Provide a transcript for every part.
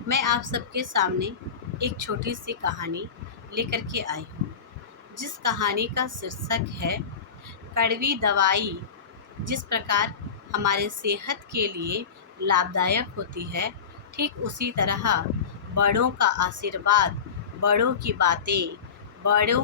मैं आप सबके सामने एक छोटी सी कहानी लेकर के आई हूँ, जिस कहानी का शीर्षक है कड़वी दवाई। जिस प्रकार हमारे सेहत के लिए लाभदायक होती है, ठीक उसी तरह बड़ों का आशीर्वाद, बड़ों की बातें, बड़ों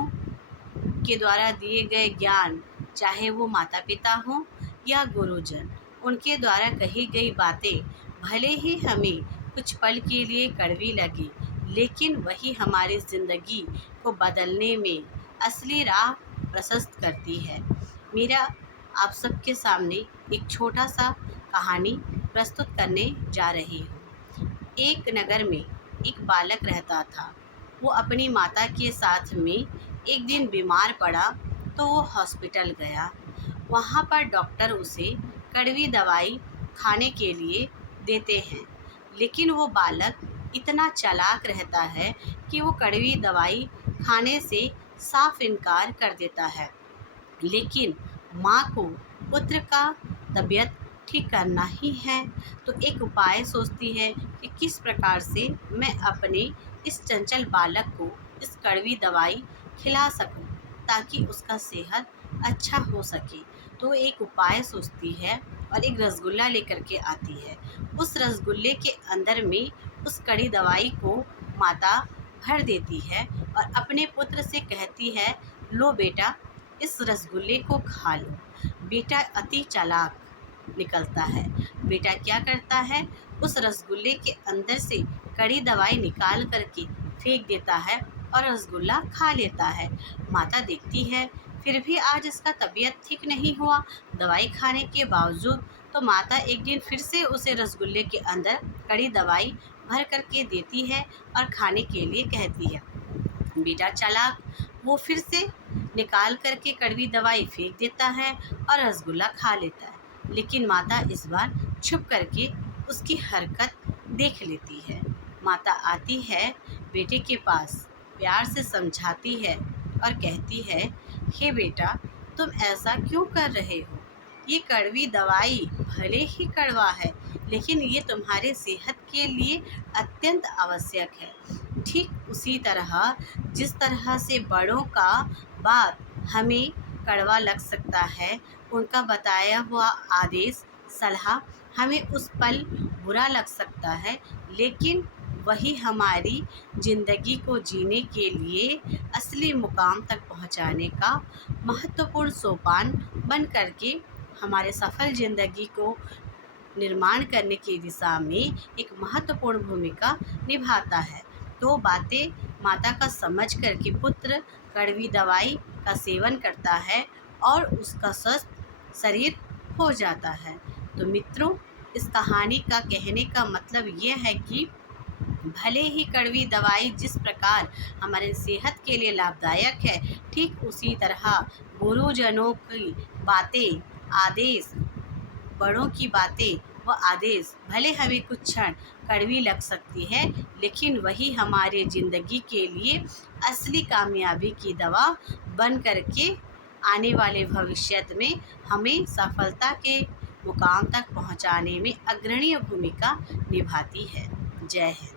के द्वारा दिए गए ज्ञान, चाहे वो माता पिता हों या गुरुजन, उनके द्वारा कही गई बातें भले ही हमें कुछ पल के लिए कड़वी लगे, लेकिन वही हमारी ज़िंदगी को बदलने में असली राह प्रशस्त करती है। मेरा आप सबके सामने एक छोटा सा कहानी प्रस्तुत करने जा रही हूँ। एक नगर में एक बालक रहता था। वो अपनी माता के साथ में एक दिन बीमार पड़ा तो वो हॉस्पिटल गया। वहाँ पर डॉक्टर उसे कड़वी दवाई खाने के लिए देते हैं, लेकिन वो बालक इतना चालाक रहता है कि वो कड़वी दवाई खाने से साफ इनकार कर देता है। लेकिन माँ को पुत्र का तबीयत ठीक करना ही है, तो एक उपाय सोचती है कि किस प्रकार से मैं अपने इस चंचल बालक को इस कड़वी दवाई खिला सकूं ताकि उसका सेहत अच्छा हो सके। तो एक उपाय सोचती है और एक रसगुल्ला लेकर के आती है। उस रसगुल्ले के अंदर में उस कड़ी दवाई को माता भर देती है और अपने पुत्र से कहती है, लो बेटा, इस रसगुल्ले को खा लो। बेटा अति चालाक निकलता है। बेटा क्या करता है, उस रसगुल्ले के अंदर से कड़ी दवाई निकाल करके फेंक देता है और रसगुल्ला खा लेता है। माता देखती है, फिर भी आज इसका तबीयत ठीक नहीं हुआ दवाई खाने के बावजूद। तो माता एक दिन फिर से उसे रसगुल्ले के अंदर कड़ी दवाई भर करके देती है और खाने के लिए कहती है। बेटा चालाक वो फिर से निकाल करके कड़वी दवाई फेंक देता है और रसगुल्ला खा लेता है। लेकिन माता इस बार छुप करके उसकी हरकत देख लेती है। माता आती है बेटे के पास, प्यार से समझाती है और कहती है, हे बेटा, तुम ऐसा क्यों कर रहे हो? ये कड़वी दवाई भले ही कड़वा है, लेकिन ये तुम्हारे सेहत के लिए अत्यंत आवश्यक है। ठीक उसी तरह जिस तरह से बड़ों का बात हमें कड़वा लग सकता है, उनका बताया हुआ आदेश, सलाह हमें उस पल बुरा लग सकता है, लेकिन वही हमारी ज़िंदगी को जीने के लिए असली मुकाम तक पहुंचाने का महत्वपूर्ण सोपान बन करके हमारे सफल ज़िंदगी को निर्माण करने की दिशा में एक महत्वपूर्ण भूमिका निभाता है। तो बातें माता का समझ करके पुत्र कड़वी दवाई का सेवन करता है और उसका स्वस्थ शरीर हो जाता है। तो मित्रों, इस कहानी का कहने का मतलब यह है कि भले ही कड़वी दवाई जिस प्रकार हमारे सेहत के लिए लाभदायक है, ठीक उसी तरह गुरुजनों की बातें, आदेश, बड़ों की बातें व आदेश भले हमें कुछ क्षण कड़वी लग सकती है, लेकिन वही हमारे ज़िंदगी के लिए असली कामयाबी की दवा बन करके आने वाले भविष्य में हमें सफलता के मुकाम तक पहुंचाने में अग्रणी भूमिका निभाती है। जय हिंद।